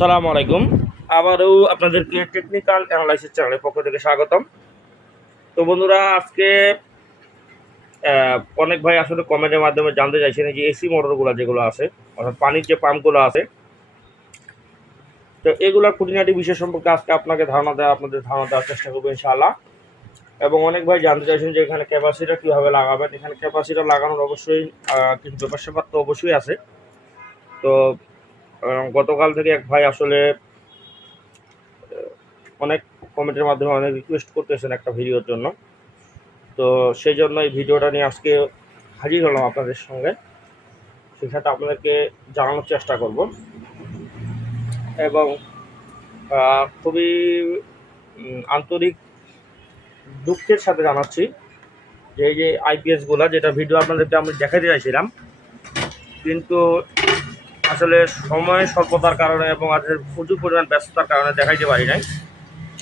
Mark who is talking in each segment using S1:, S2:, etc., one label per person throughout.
S1: সালামু আলাইকুম। আবারও আপনাদেরকে টেকনিক্যাল অ্যানালাইসিস চ্যানেলের পক্ষ থেকে স্বাগতম। তো বন্ধুরা, আজকে অনেক ভাই আসলে কমেন্টের মাধ্যমে জানতে চাইছেন যে এসি মোটরগুলো যেগুলো আছে, অর্থাৎ পানির যে পাম্পগুলো আছে, তো এগুলোর খুঁটিনাটি বিষয় সম্পর্কে আজকে আপনাকে ধারণা দেওয়া, আপনাদের ধারণা দেওয়ার চেষ্টা করব ইনশাআল্লাহ। এবং অনেক ভাই জানতে চাইছেন যে এখানে ক্যাপাসিটার কীভাবে লাগাবেন? এখানে ক্যাপাসিটার লাগানোর অবশ্যই কিছু ব্যাপার স্যাপার তো অবশ্যই আছে। তো গতকাল থেকে এক ভাই আসলে অনেক কমেন্টের মাধ্যমে অনেক রিকোয়েস্ট করতেছেন একটা ভিডিওর জন্য। তো সেই জন্য এই ভিডিওটা নিয়ে আজকে হাজির হলাম আপনাদের সঙ্গে। সেই সাথে আপনাদেরকে জানানোর চেষ্টা করব। এবং খুবই আন্তরিক দুঃখের সাথে জানাচ্ছি যে এই যে আইপিএসগুলো যেটা ভিডিও আপনাদেরকে আমি দেখাতে চাইছিলাম, কিন্তু আসলে সময় স্বল্পতার কারণে এবং আজকের প্রচুর পরিমাণ ব্যস্ততার কারণে দেখাইতে পারি নাই।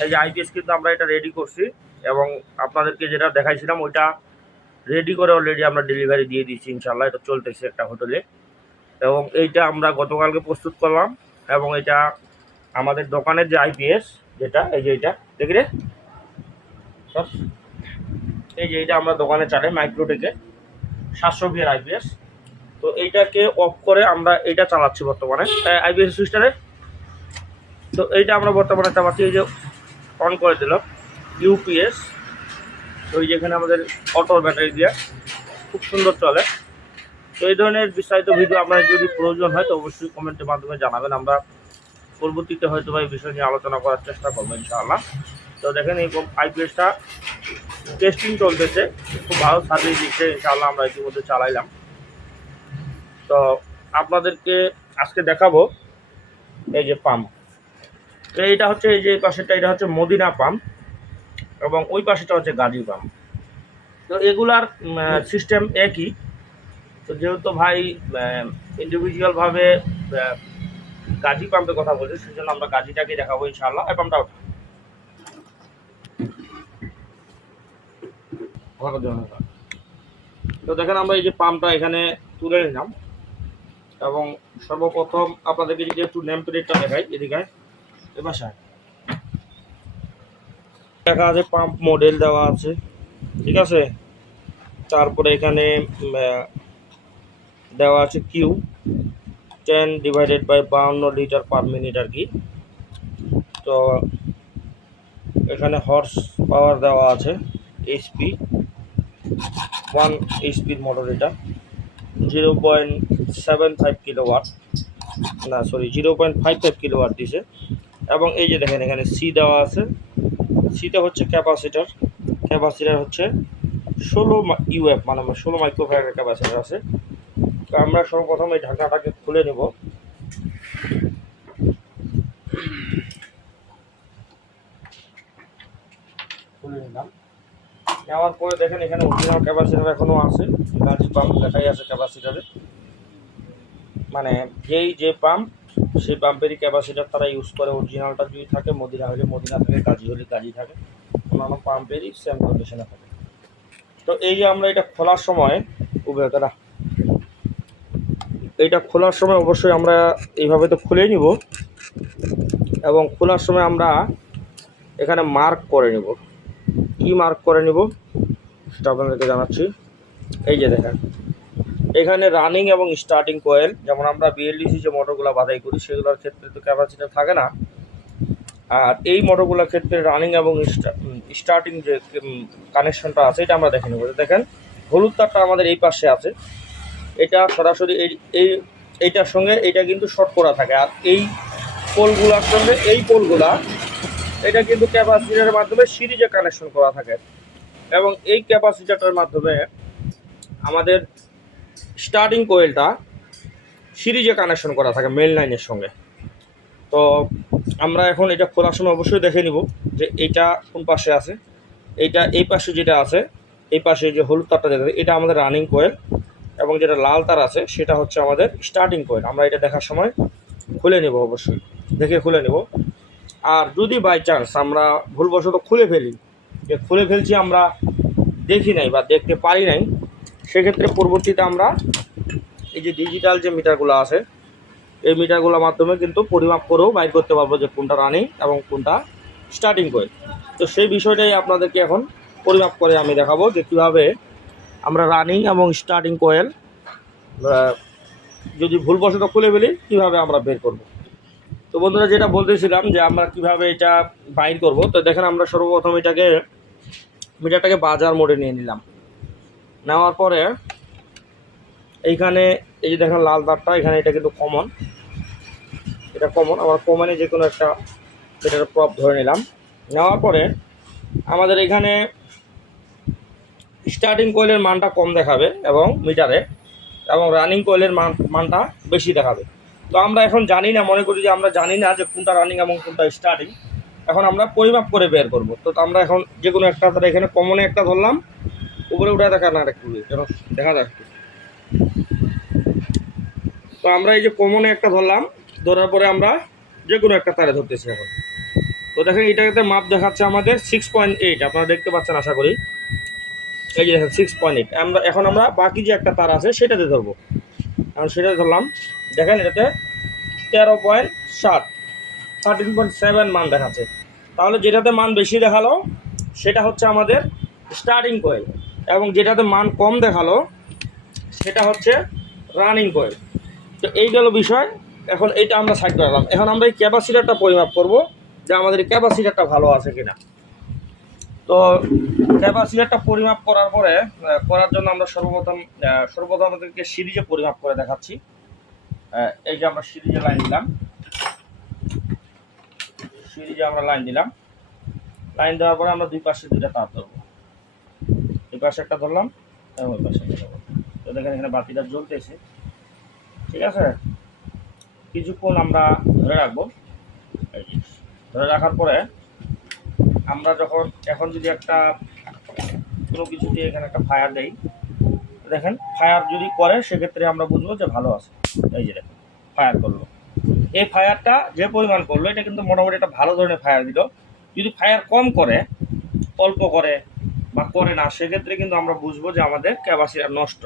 S1: এই যে আইপিএস কিন্তু আমরা এটা রেডি করছি এবং আপনাদেরকে যেটা দেখাইছিলাম, ওইটা রেডি করে অলরেডি আমরা ডেলিভারি দিয়ে দিচ্ছি ইনশাল্লাহ এটা চলতেছে একটা হোটেলে। এবং এইটা আমরা গতকালকে প্রস্তুত করলাম এবং এটা আমাদের দোকানের যে আইপিএস যেটা, এই যে এটা, দেখি রে। এই যে এটা আমরা দোকানে চালাই মাইক্রোটেকে সাতশো ভিয়ার আইপিএস তো এইটাকে অফ করে আমরা এইটা চালাচ্ছি বর্তমানে আইবিএস সুইচটারে তো এইটা আমরা বর্তমানে চালাচ্ছি, এই যে অন করে দিলাম ইউপিএস ওই যেখানে আমাদের অটো ব্যাটারি দিয়ে, খুব সুন্দর চলে। তো এই ধরনের বিস্তারিত ভিডিও আপনার যদি প্রয়োজন হয়, তো অবশ্যই কমেন্টের মাধ্যমে জানাবেন। আমরা পরবর্তীতে হয়তো এই বিষয় নিয়ে আলোচনা করার চেষ্টা করব, ইনশাআল্লাহ। তো দেখেন, এই আইপিএসটা টেস্টিং চলতেছে, খুব ভালো সার্ভিস দিচ্ছে, ইনশাআল্লাহ আমরা ইতিমধ্যে চালাইলাম। তো আপনাদেরকে আজকে দেখাবো এই যে পাম্প। তো এইটা হচ্ছে এই যে এই পাশেরটা, এটা হচ্ছে মদিনা পাম্প এবং ওই পাশেটা হচ্ছে গাজী পাম্প। তো এগুলার সিস্টেম একই। তো যেহেতু ভাই ইন্ডিভিজুয়ালভাবে গাজী পাম্পের কথা বলছি সেই জন্য আমরা গাজীটাকে দেখাবো ইনশাআল্লাহ। এই পাম্পটা ওঠা। তো দেখেন আমরা এই যে পাম্পটা এখানে তুলে নিলাম। এবং সর্বপ্রথম আপনাদেরকে যদি একটু নেম প্লেটটা দেখাই এদিকে। এ বাসায় দেখা আছে পাম্প মডেল দেওয়া আছে, ঠিক আছে? তারপরে এখানে দেওয়া আছে কিউ টেন ডিভাইডেড বাই বাউন্ন লিটার পার মিনিট আর কি। তো, এখানে হর্স পাওয়ার দেওয়া আছে এইচপি ওয়ান এইচপির মোটর এটা। Zero point seven five kilowatt না sorry zero point five five kilowatt দিছে। এবং এই যে দেখেন, এখানে সি দেওয়া আছে। সিটা হচ্ছে ক্যাপাসিটার ক্যাপাসিটার হচ্ছে ষোলো ইউএফ মানে ষোলো মাইক্রোফ্যারের ক্যাপাসিটার আছে। তো আমরা সর্বপ্রথম এই ঢাকনাটাকে খুলে নেব। খুলে নিলাম। নেওয়ার পরে দেখেন, এখানে অরিজিনাল ক্যাপাসিটার এখনও আছে। গাজি পাম্প লেখাই আছে ক্যাপাসিটারে মানে যেই যে পাম্প সেই পাম্পেরই ক্যাপাসিটার তারা ইউজ করে। অরিজিনালটা যদি থাকে, মদিনা হলে মদিনা থাকে গাজি হলে গাজি থাকে। অন্যান্য পাম্পেরই সেম কন্ডিশনে থাকে। তো এই যে আমরা এটা খোলার সময়, উভয় তারা এইটা খোলার সময় অবশ্যই আমরা এইভাবে তো খুলে নিব। এবং খোলার সময় আমরা এখানে মার্ক করে নেব। কি মার্ক করে নেব, সেটা আপনাদেরকে জানাচ্ছি। এই যে দেখেন। এখানে রানিং এবং স্টার্টিং কোয়েল যেমন আমরা বিএলডিসি যে মোটরগুলো বাধাই করি, সেগুলোর ক্ষেত্রে তো ক্যাপাসিটি থাকে না। আর এই মোটরগুলোর ক্ষেত্রে রানিং এবং স্টার্টিং যে কানেকশনটা আছে, এটা আমরা দেখে নেব। দেখেন, হলুদ তারটা আমাদের এই পাশে আছে। এটা সরাসরি এই এই, এইটার সঙ্গে এটা কিন্তু শর্ট করা থাকে। আর এই পোলগুলার সঙ্গে এই পোলগুলা, এটা কিন্তু ক্যাপাসিটারের মাধ্যমে সিরিজে কানেকশন করা থাকে। এবং এই ক্যাপাসিটারটার মাধ্যমে আমাদের স্টার্টিং কোয়েলটা সিরিজে কানেকশন করা থাকে মেল লাইনের সঙ্গে। তো আমরা এখন এটা খোলার সময় অবশ্যই দেখে নিব যে এইটা কোন পাশে আছে। এইটা এই পাশে যেটা আছে, এই পাশে যে হলুদ তারটা যেটা এটা আমাদের রানিং কোয়েল এবং যেটা লাল তার আছে, সেটা হচ্ছে আমাদের স্টার্টিং কোয়েল আমরা এটা দেখার সময় খুলে নেব অবশ্যই, দেখে খুলে নেব। আর যদি বাই চান্স আমরা ভুলবশত খুলে ফেলি, যে খুলে ফেলছি আমরা দেখি নাই বা দেখতে পারি নাই সেক্ষেত্রে পরবর্তীতে আমরা এই যে ডিজিটাল যে মিটারগুলো আছে, এই মিটারগুলোর মাধ্যমে কিন্তু পরিমাপ করেও বাইর করতে পারব যে কোনটা রানিং এবং কোনটা স্টার্টিং কোয়েল তো সেই বিষয়টাই আপনাদেরকে এখন পরিমাপ করে আমি দেখাবো যে কীভাবে আমরা রানিং এবং স্টার্টিং কোয়েল যদি ভুলবশত খুলে ফেলি, কীভাবে আমরা বের করব। তো বন্ধুরা, যেটা বলতেছিলাম যে আমরা কীভাবে এটা বাইর করব, তো দেখেন আমরা সর্বপ্রথম এটাকে, মিটারটাকে বাজার মোড়ে নিয়ে নিলাম। নেওয়ার পরে এইখানে এই যে দেখেন লাল তারটা এখানে এটা কিন্তু কমন এটা কমন আমার কমনে যে কোনো একটা মিটারের প্রপ ধরে নিলাম। নেওয়ার পরে আমাদের এখানে স্টার্টিং কোয়েলের মানটা কম দেখাবে এবং মিটারে এবং রানিং কোয়েলের মান, মানটা বেশি দেখাবে। তো আমরা এখন জানি না, মনে করি যে আমরা জানি না যে কোনটা রানিং এবং কোনটা স্টার্টিং এখন আমরা পরিমাপ করে বের করব। তো আমরা এখন যে কোনো একটা তারা এখানে কমনে একটা ধরলাম। উপরে উঠে দেখা না একটু দেখা একটু। তো আমরা এই যে কমনে একটা ধরলাম, ধরার পরে আমরা যে কোনো একটা তারে ধরতেছি এখন। তো দেখেন, এটাতে মাপ দেখাচ্ছে আমাদের সিক্স পয়েন্ট এইট আপনারা দেখতে পাচ্ছেন আশা করি। এই যে দেখেন সিক্স পয়েন্ট এইট আমরা, এখন আমরা বাকি যে একটা তার আছে, সেটাতে ধরবো। এখন সেটাতে ধরলাম। দেখেন, এটাতে তেরো পয়েন্ট সাত থার্টিন পয়েন্ট সেভেন মান দেখাচ্ছে। তাহলে যেটাতে মান বেশি দেখাল, সেটা হচ্ছে আমাদের স্টার্টিং কোয়েল এবং যেটাতে মান কম দেখাল, সেটা হচ্ছে রানিং কোয়েল তো এই গেল বিষয়। এখন এইটা আমরা সাইড করলাম এখন আমরা এই ক্যাপাসিটারটা পরিমাপ করব যে আমাদের ক্যাপাসিটারটা ভালো আছে কিনা। তো ক্যাপাসিটারটা পরিমাপ করার পরে করার জন্য আমরা সর্বপ্রথম সর্বপ্রথম আমাদেরকে সিরিজে পরিমাপ করে দেখাচ্ছি। এই যে আমরা সিরিজে লাইন দিলাম। সিরিজে আমরা লাইন দিলাম। লাইন দেওয়ার পরে আমরা দুই পাশে দুইটা তার ধরবো। পাশে একটা ধরলাম এবং ওই পাশে তো দেখেন এখানে বাতিটা জ্বলতেছে। ঠিক আছে? কিছুক্ষণ আমরা ধরে রাখব। ধরে রাখার পরে আমরা যখন, এখন যদি একটা কোনো কিছু দিয়ে এখানে একটা ফায়ার দেই, দেখেন ফায়ার যদি করে, সেক্ষেত্রে আমরা বুঝব যে ভালো আছে। এই যে দেখেন ফায়ার করল। এই ফায়ারটা যে পরিমাণ করল, এটা কিন্তু মোটামুটি একটা ভালো ধরনের ফায়ার দিল। যদি ফায়ার কম করে, অল্প করে বা করে না, সেক্ষেত্রে কিন্তু আমরা বুঝব যে আমাদের ক্যাপাসিটার নষ্ট।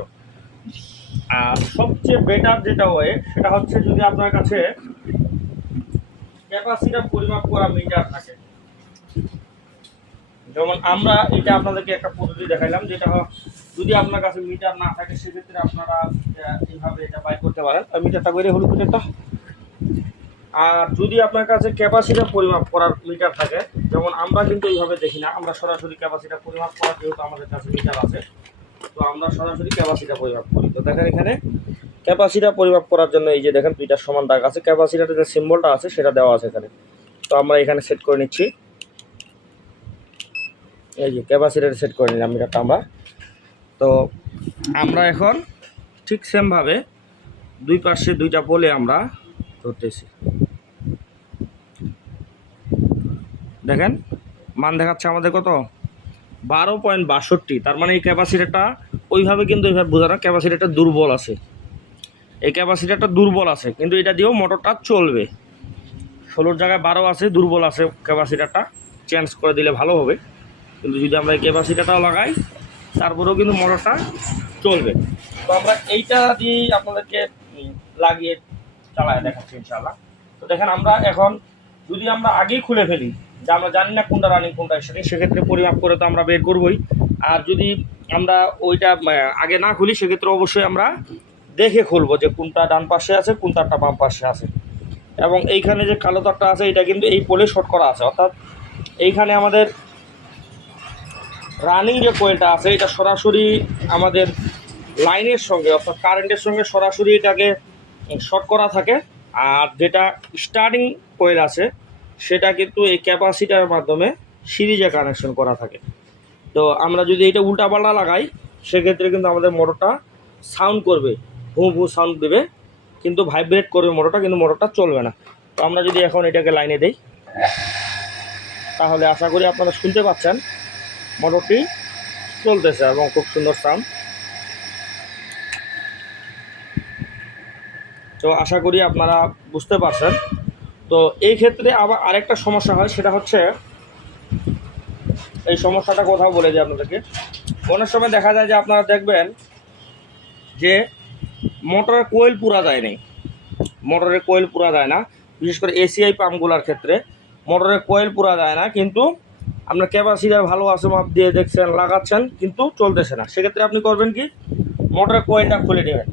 S1: আর সবচেয়ে বেটার যেটা হয়, সেটা হচ্ছে যদি আপনার কাছে ক্যাপাসিটার পরিমাপ করা মিটার থাকে। যেমন আমরা এটা আপনাদেরকে একটা পদ্ধতি দেখাইলাম, যেটা যদি আপনার কাছে মিটার না থাকে, সেক্ষেত্রে আপনারা এইভাবে এটা বাই করতে পারেন। মিটারটা বেরিয়ে হলুদ মিটারটা আর যদি আপনার কাছে ক্যাপাসিটা পরিমাপ করার মিটার থাকে, যেমন আমরা কিন্তু এইভাবে দেখি না, আমরা সরাসরি ক্যাপাসিটা পরিমাপ করার যেহেতু আমাদের কাছে মিটার আছে, তো আমরা সরাসরি ক্যাপাসিটা পরিমাপ করি। তো দেখেন এখানে ক্যাপাসিটা পরিমাপ করার জন্য এই যে দেখেন দুইটার সমান দাগ আছে ক্যাপাসিটাতে যে সিম্বলটা আছে সেটা দেওয়া আছে এখানে। তো আমরা এখানে সেট করে নিচ্ছি। এই যে ক্যাপাসিটার সেট করে নিলাম মিটারটা আমরা। তো আমরা এখন ঠিক সেমভাবে দুই পাশে দুইটা বলে আমরা ধরতেছি। দেখেন, মান দেখাচ্ছে আমাদের কত? বারো পয়েন্ট বাষট্টি। তার মানে এই ক্যাপাসিটারটা ওইভাবে কিন্তু এইভাবে বোঝা না ক্যাপাসিটারটা দুর্বল আছে। এই ক্যাপাসিটারটা দুর্বল আছে, কিন্তু এটা দিয়েও মোটরটা চলবে। ষোলোর জায়গায় বারো আছে, দুর্বল আছে ক্যাপাসিটারটা, চেঞ্জ করে দিলে ভালো হবে। কিন্তু যদি আমরা এই ক্যাপাসিটারটাও লাগাই, তারপরেও কিন্তু মোটরটা চলবে। তো আমরা এইটা দিয়েই আপনাদেরকে লাগিয়ে চালায় দেখাচ্ছি ইনশাল্লাহ তো দেখেন আমরা এখন, যদি আমরা আগেই খুলে ফেলি যে আমরা জানি না কোনটা রানিং কোনটা স্টার্টিং সেক্ষেত্রে পরিমাপ করে তো আমরা বের করবই। আর যদি আমরা ওইটা আগে না খুলি, সেক্ষেত্রে অবশ্যই আমরা দেখে খুলবো যে কোনটা ডান পাশে আছে কোন তারটা বাম পাশে আছে। এবং এইখানে যে কালো তারটা আছে, এটা কিন্তু এই পোলে শর্ট করা আছে। অর্থাৎ এইখানে আমাদের রানিং যে কোয়েলটা আছে, এটা সরাসরি আমাদের লাইনের সঙ্গে, অর্থাৎ কারেন্টের সঙ্গে সরাসরি এটাকে শর্ট করা থাকে। আর যেটা স্টার্টিং কোয়েল আছে সেটা কিন্তু এই ক্যাপাসিটার মাধ্যমে সিরিজে কানেকশন করা থাকে। তো আমরা যদি এটা উল্টাপাল্টা লাগাই, সেক্ষেত্রে কিন্তু আমাদের মোটরটা সাউন্ড করবে, হু হু সাউন্ড দেবে, কিন্তু ভাইব্রেট করবে মোটরটা, কিন্তু মোটরটা চলবে না। তো আমরা যদি এখন এটাকে লাইনে দেই, তাহলে আশা করি আপনারা শুনতে পাচ্ছেন, মোটরটি চলতেছে এবং খুব সুন্দর সাউন্ড তো আশা করি আপনারা বুঝতে পারছেন। তো এই ক্ষেত্রে আবার আরেকটা সমস্যা হয়, সেটা হচ্ছে এই সমস্যাটা কোথাও বলে দিই আপনাদেরকে। অনেক সময় দেখা যায় যে আপনারা দেখবেন যে মোটরের কোয়েল পুরা যায়নি মোটরের কোয়েল পুরা যায় না, বিশেষ করে এসিআই পাম্পগুলোর ক্ষেত্রে মোটরের কোয়েল পুরা যায় না, কিন্তু আপনার ক্যাপাসিটার ভালো আছে মাপ দিয়ে দেখছেন, লাগাচ্ছেন, কিন্তু চলতেছে না। সেক্ষেত্রে আপনি করবেন কি? মোটরের কোয়েলটা খুলে নেবেন।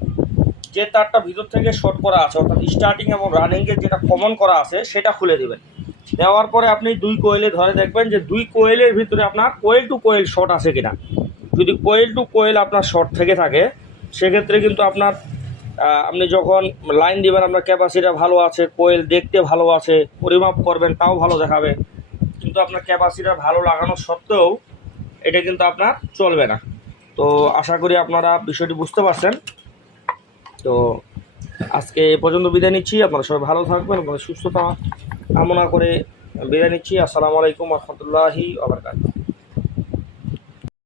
S1: যে তারটা ভিতর থেকে শর্ট করা আছে, অর্থাৎ স্টার্টিং এবং রানিংয়ের যেটা কমন করা আছে, সেটা খুলে দেবেন। দেওয়ার পরে আপনি দুই কোয়েলে ধরে দেখবেন যে দুই কোয়েলের ভিতরে আপনার কোয়েল টু কোয়েল শর্ট আছে কিনা। যদি কোয়েল টু কোয়েল আপনার শর্ট থেকে থাকে, সেক্ষেত্রে কিন্তু আপনার আপনি যখন লাইন দিবেন, আপনার ক্যাপাসিটা ভালো আছে কোয়েল দেখতে ভালো আছে, পরিমাপ করবেন, তাও ভালো দেখাবে। কিন্তু আপনার ক্যাপাসিটা ভালো লাগানো সত্ত্বেও এটা কিন্তু আপনার চলবে না। তো আশা করি আপনারা বিষয়টি বুঝতে পারছেন। তো আজকে এ পর্যন্ত বিদায় নিচ্ছি। আপনারা সবাই ভালো থাকবেন, আপনাদের সুস্থতা কামনা করে বিদায় নিচ্ছি। আসসালামু আলাইকুম রহমতুল্লাহি আবরকাত